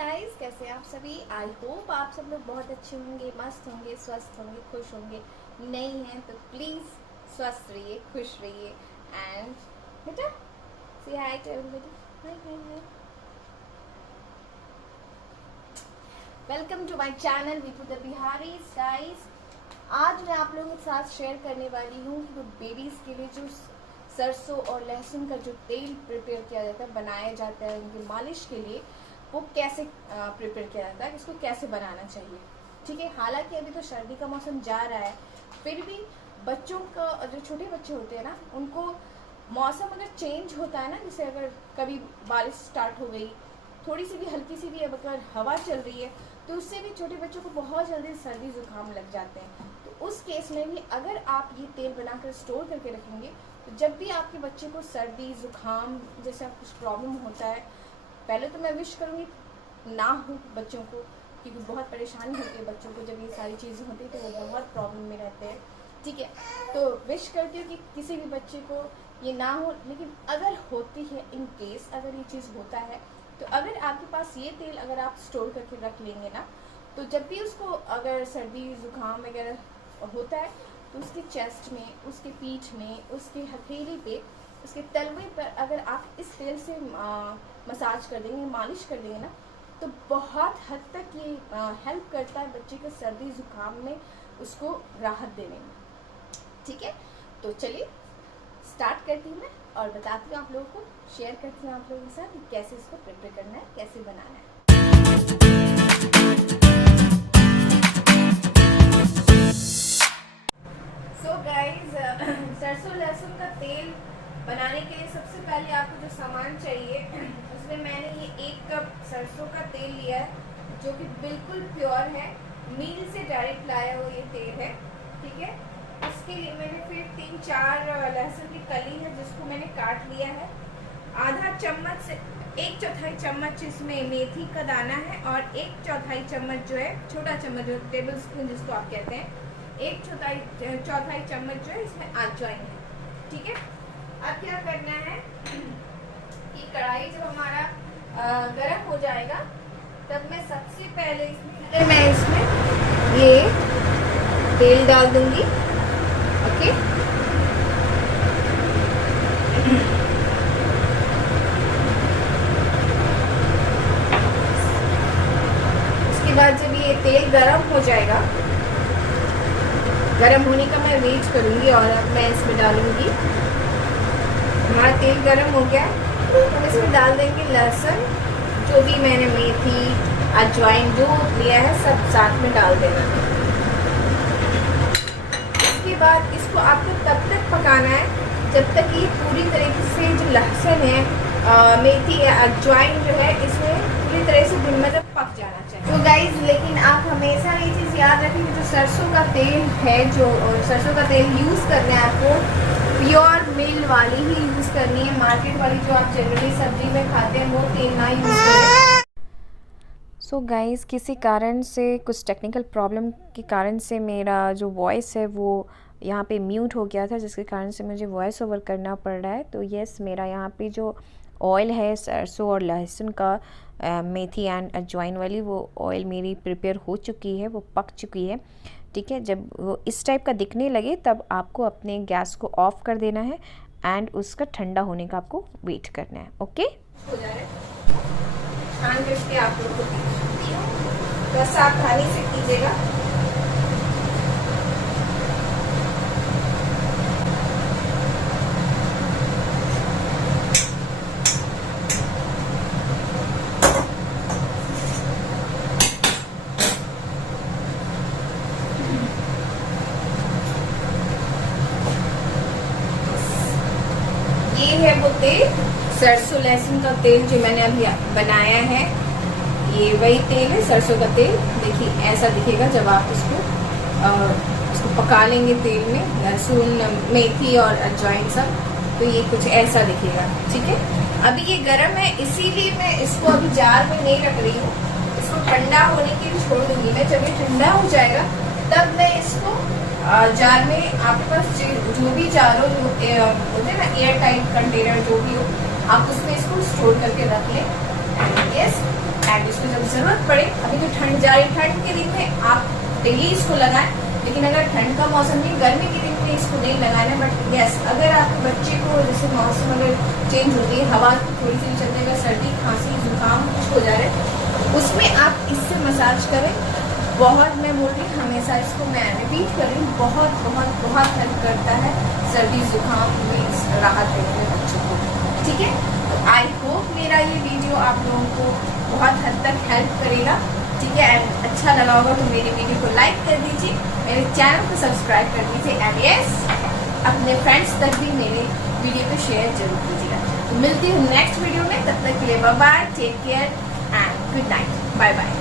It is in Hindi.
गाइस, कैसे हैं आप सभी। आई होप आप सब लोग बहुत अच्छे होंगे, मस्त होंगे, स्वस्थ होंगे, खुश होंगे। नहीं हैं तो प्लीज़ स्वस्थ रहिए, खुश रहिए। एंड बेटा से hi to everybody. Hi hi hi. Welcome to my channel Vipu the Bihari. Guys, आज मैं आप लोगों के साथ शेयर करने वाली हूँ कि बेबीज़ के लिए जो सरसों और लहसुन का जो तेल प्रिपेयर किया जाता है, बनाया जाता है उनकी मालिश के लिए, वो कैसे प्रिपेयर किया जाता है, इसको कैसे बनाना चाहिए। ठीक है, हालांकि अभी तो सर्दी का मौसम जा रहा है, फिर भी बच्चों का जो छोटे बच्चे होते हैं ना, उनको मौसम अगर चेंज होता है ना, जैसे अगर कभी बारिश स्टार्ट हो गई, थोड़ी सी भी हल्की सी भी अगर हवा चल रही है, तो उससे भी छोटे बच्चों को बहुत जल्दी सर्दी जुकाम लग जाते हैं। तो उस केस में भी अगर आप ये तेल बनाकर स्टोर करके रखेंगे, तो जब भी आपके बच्चे को सर्दी जुकाम जैसा कुछ प्रॉब्लम होता है, पहले तो मैं विश करूँगी ना हो बच्चों को, क्योंकि बहुत परेशानी होती है बच्चों को जब ये सारी चीज़ें होती है, तो वो बहुत प्रॉब्लम में रहते हैं। ठीक है, तो विश करती हूँ कि किसी भी बच्चे को ये ना हो। लेकिन अगर होती है, इन केस अगर ये चीज़ होता है, तो अगर आपके पास ये तेल अगर आप स्टोर करके रख लेंगे ना, तो जब भी उसको अगर सर्दी जुकाम वगैरह होता है, तो उसके चेस्ट में, उसके पीठ में, उसके हथेली पे, उसके तलवे पर अगर आप इस तेल से मसाज कर देंगे, मालिश कर देंगे ना, तो बहुत हद तक ये हेल्प करता है बच्चे के सर्दी जुकाम में, उसको राहत देने में। ठीक है, तो चलिए स्टार्ट करती हूँ मैं और बताती हूँ आप लोगों को, शेयर करती हूँ आप लोगों के साथ कि कैसे इसको प्रिपेयर करना है, कैसे बनाना है। सो गाइज, सरसों लहसुन का तेल बनाने के लिए सबसे पहले आपको जो सामान चाहिए, उसमें मैंने ये 1 कप सरसों का तेल लिया है, जो कि बिल्कुल प्योर है, मिल से डायरेक्ट लाया हुआ ये तेल है। ठीक है, इसके लिए मैंने फिर 3-4 लहसुन की कली है, जिसको मैंने काट लिया है। आधा चम्मच से 1/4 चम्मच इसमें मेथी का दाना है, और 1/4 चम्मच जो है, छोटा चम्मच जो टेबल स्पून जिसको आप कहते हैं, 1/4 चम्मच जो है इसमें अजवाइन है। ठीक है, अब क्या करना है कि कढ़ाई जब हमारा गर्म हो जाएगा, तब मैं सबसे पहले इसमें ये तेल डाल दूंगी। ओके, इसके बाद जब ये तेल गरम हो जाएगा, गरम होने का मैं वेट करूंगी, और अब मैं इसमें डालूंगी, हमारा तेल गरम हो गया, तो हम इसमें डाल देंगे लहसुन, जो भी मैंने मेथी अजवाइन जो लिया है सब साथ में डाल देना। इसके बाद इसको आपको तब तक पकाना है जब तक ये पूरी तरीके से जो लहसुन है, मेथी या अजवाइन जो है, इसमें पूरी तरह से मतलब पक जाना चाहिए। तो गाइज, लेकिन आप हमेशा ये चीज़ याद रखें कि जो सरसों का तेल है, जो सरसों का तेल यूज़ करना है आपको, प्योर मिल वाली ही यूज़ करनी है। मार्केट वाली जो आप जनरली सब्जी में खाते हैं, वो तेल ना यूज़ करें। सो गाइज़, किसी कारण से, कुछ टेक्निकल प्रॉब्लम के कारण से मेरा जो वॉइस है वो यहाँ पे म्यूट हो गया था, जिसके कारण से मुझे वॉइस ओवर करना पड़ रहा है। तो यस, मेरा यहाँ पे जो ऑयल है सरसों और लहसुन का, मेथी एंड अजवाइन वाली, वो ऑयल मेरी प्रिपेयर हो चुकी है, वो पक चुकी है। ठीक है, जब वो इस टाइप का दिखने लगे, तब आपको अपने गैस को ऑफ कर देना है एंड उसका ठंडा होने का आपको वेट करना है। ओके, हो जाए छान करके आप लोगों को दीजिए, तो सावधानी से कीजिएगा। ये है वो तेल, सरसों लहसुन का तेल जो मैंने अभी बनाया है, ये वही तेल है, सरसों का तेल। देखिए ऐसा दिखेगा जब आप उसको पका लेंगे तेल में, लहसुन मेथी और अजवाइन सब, तो ये कुछ ऐसा दिखेगा। ठीक है, अभी ये गर्म है, इसीलिए मैं इसको अभी जार में नहीं रख रही हूँ, इसको ठंडा होने के लिए छोड़ दूंगी मैं। जब ये ठंडा हो जाएगा, तब मैं इसको जार में, आपके पास जो भी जार हो, होते हैं ना एयर टाइट कंटेनर जो भी हो, आप उसमें इसको स्टोर करके रख लें। यस, एंड इसको जब जरूरत पड़े, अभी तो ठंड जा रही है, ठंड के दिन में आप डेली इसको लगाएं, लेकिन अगर ठंड का मौसम नहीं, गर्मी के दिन में इसको नहीं लगाना। बट यस, अगर आपके बच्चे को जैसे मौसम अगर चेंज होती है, हवा थोड़ी सी चलते हुए सर्दी खांसी जुकाम कुछ हो जा रहा है, उसमें आप इससे मसाज करें। बहुत, मैं बोल रही हूँ हमेशा इसको मैं रिपीट कर रही हूँ, बहुत बहुत बहुत हेल्प करता है सर्दी जुकाम में राहत देने में बच्चों को। ठीक है, तो आई होप मेरा ये वीडियो आप लोगों को बहुत हद तक हेल्प करेगा। ठीक है, एंड अच्छा लगा होगा तो मेरे वीडियो को लाइक कर दीजिए, मेरे चैनल को सब्सक्राइब कर दीजिए, एंड यस अपने फ्रेंड्स तक भी मेरे वीडियो को शेयर जरूर कीजिएगा। तो मिलती हूँ नेक्स्ट वीडियो में, तब तक के लिए bye bye, take care and good night, bye bye.